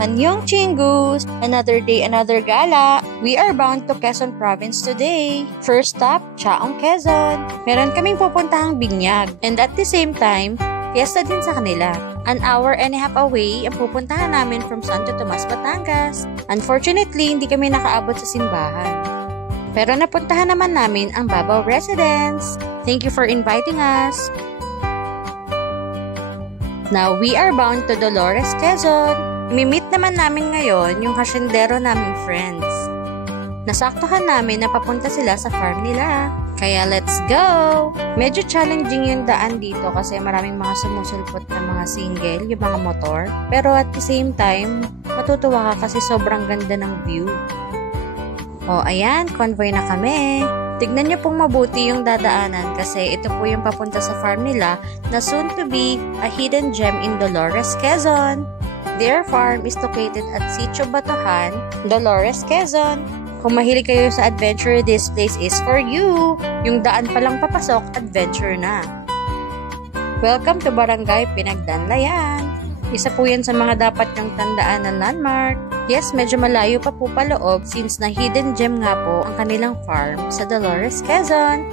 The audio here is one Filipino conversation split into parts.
Anyong Chingus! Another day, another gala. We are bound to Quezon Province today. First stop, Chaong, Quezon. Meron kaming pupuntahang binyag. And at the same time, fiesta din sa kanila. An hour and a half away ang pupuntahan namin from Santo Tomas, Batangas. Unfortunately, hindi kami nakaabot sa simbahan. Pero napuntahan naman namin ang Babaw Residence. Thank you for inviting us. Now, we are bound to Dolores, Quezon. Imimit naman namin ngayon yung hasyendero naming friends. Nasaktuhan namin na papunta sila sa farm nila. Kaya let's go! Medyo challenging yung daan dito kasi maraming mga sumusulpot na mga single, yung mga motor. Pero at the same time, matutuwa ka kasi sobrang ganda ng view. O ayan, convoy na kami. Tignan niyo pong mabuti yung dadaanan kasi ito po yung papunta sa farm nila na soon to be a hidden gem in Dolores, Quezon. Their farm is located at Sitio Batuhan, Dolores, Quezon. Kung mahilig kayo sa adventure, this place is for you. Yung daan palang papasok, adventure na. Welcome to Barangay Pinagdanlayan. Isa po yan sa mga dapat nyong tandaan na landmark. Yes, medyo malayo pa po paloob since na hidden gem nga po ang kanilang farm sa Dolores, Quezon.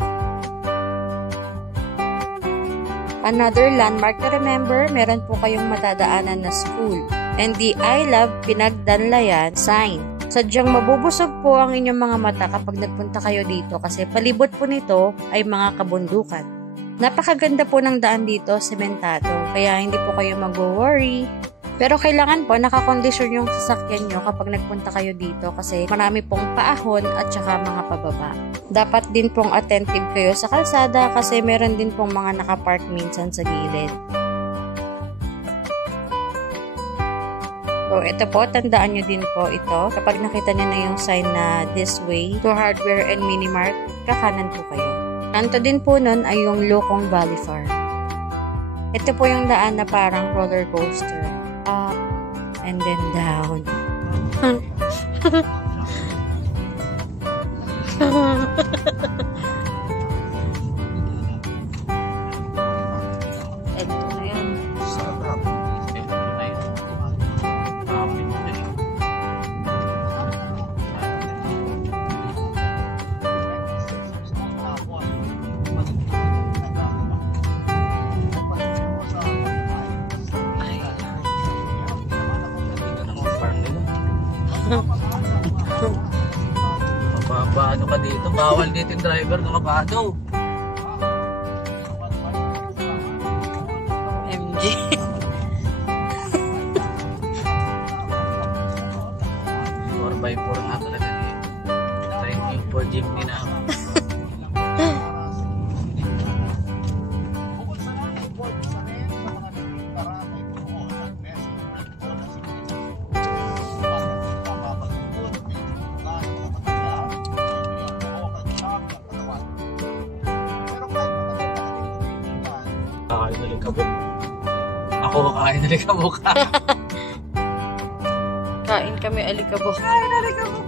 Another landmark to remember, meron po kayong matadaanan na school and the I Love Pinagdanlayan sign. Sadyang mabubusog po ang inyong mga mata kapag nagpunta kayo dito kasi palibot po nito ay mga kabundukan. Napakaganda po ng daan dito, sementado, kaya hindi po kayo mag-worry. Pero kailangan po nakakondisyon yung sasakyan nyo kapag nagpunta kayo dito kasi marami pong paahon at saka mga pababa. Dapat din pong attentive kayo sa kalsada kasi meron din pong mga nakapark minsan sa gilid. So, ito po, tandaan nyo din po ito. Kapag nakita nyo na yung sign na this way to Hardware and Minimart, kakanan po kayo. Kanto din po nun ay yung Locong Valley Farm. Ito po yung daan na parang roller coaster. Up and then down. Ito na yan. Mababado ka dito. Bawal dito yung driver nakabado. MG. 4x4 na talaga dito. Thank you for jeepney na. Kakain na rin kabuk. Ako kakain na rin kabuk. Kain kami alikabok. Kain alikabok.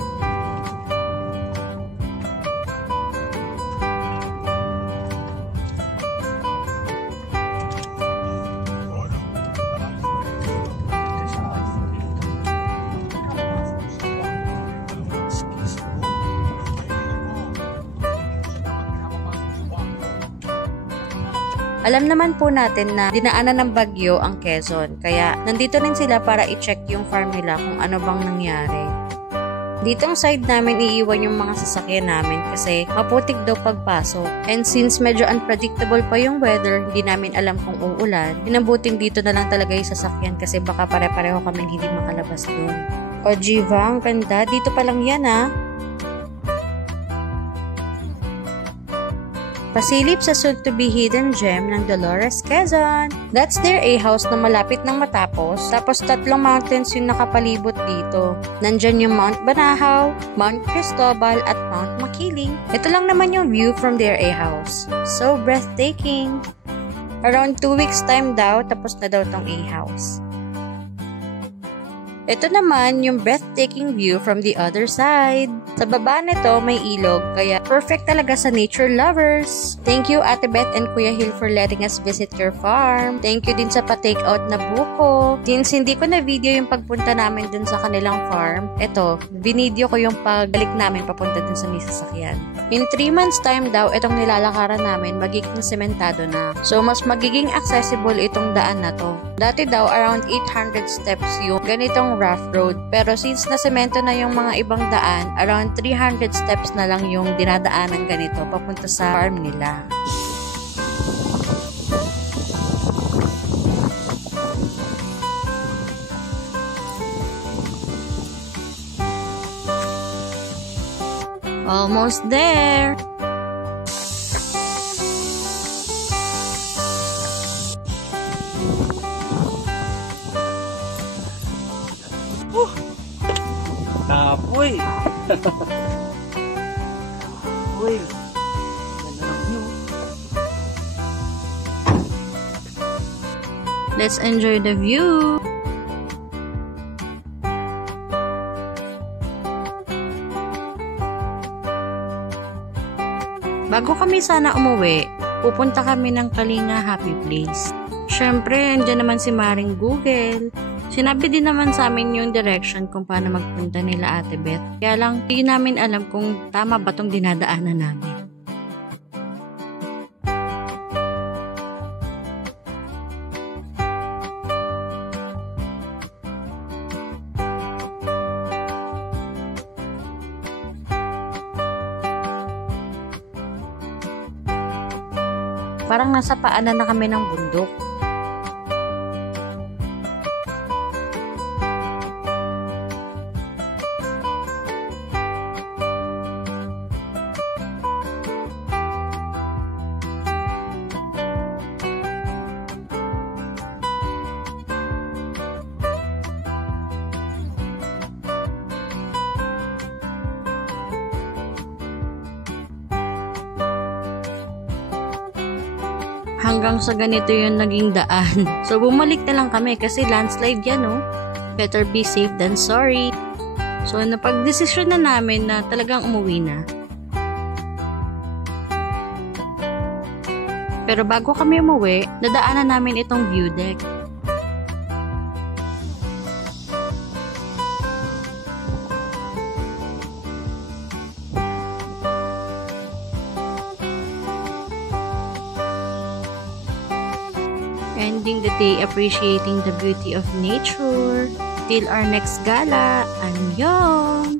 Alam naman po natin na dinaanan ng bagyo ang Quezon, kaya nandito rin sila para i-check yung farm nila kung ano bang nangyari. Dito ang side namin iiwan yung mga sasakyan namin kasi maputik daw pagpasok. And since medyo unpredictable pa yung weather, hindi namin alam kung uulan, inabuting dito na lang talaga yung sasakyan kasi baka pare-pareho kami hindi makalabas doon. O Jiva, ang ganda. Dito pa lang yan ah. Pasilip sa soon-to-be hidden gem ng Dolores, Quezon. That's their A-house na malapit nang matapos. Tapos 3 mountains yung nakapalibot dito. Nandyan yung Mount Banahaw, Mount Cristobal at Mount Makiling. Ito lang naman yung view from their A-house. So breathtaking. Around 2 weeks time daw, tapos na daw tong A-house. Ito naman yung breathtaking view from the other side. Sa baba nito may ilog, kaya perfect talaga sa nature lovers. Thank you Ate Beth and Kuya Hill for letting us visit your farm. Thank you din sa pa-take out na buko. Since hindi ko na video yung pagpunta namin dun sa kanilang farm, eto, binideo ko yung pagbalik namin papunta dun sa may sasakyan. In 3 months time daw, itong nilalakaran namin magiging sementado na. So, mas magiging accessible itong daan na to. Dati daw, around 800 steps yung ganitong rough road. Pero since nasemento na yung mga ibang daan, around 300 steps na lang yung dinadaanan ganito papunta sa farm nila. Almost there! Kapoy! Uy! Ganda ng view. Let's enjoy the view! Bago kami sana umuwi, pupunta kami ng Kalinga Happy Place. Syempre, andyan naman si Maring Google. Sinabi din naman sa amin yung direction kung paano magpunta nila Ate Beth. Kaya lang, hindi namin alam kung tama ba tong dinadaanan namin. Parang nasa paanan na kami ng bundok. Hanggang sa ganito yung naging daan. So, bumalik na lang kami kasi landslide yan, no? Better be safe than sorry. So, napag-desisyon na namin na talagang umuwi na. Pero bago kami umuwi, nadaanan namin itong view deck. Ending the day appreciating the beauty of nature. Till our next gala. Annyeong!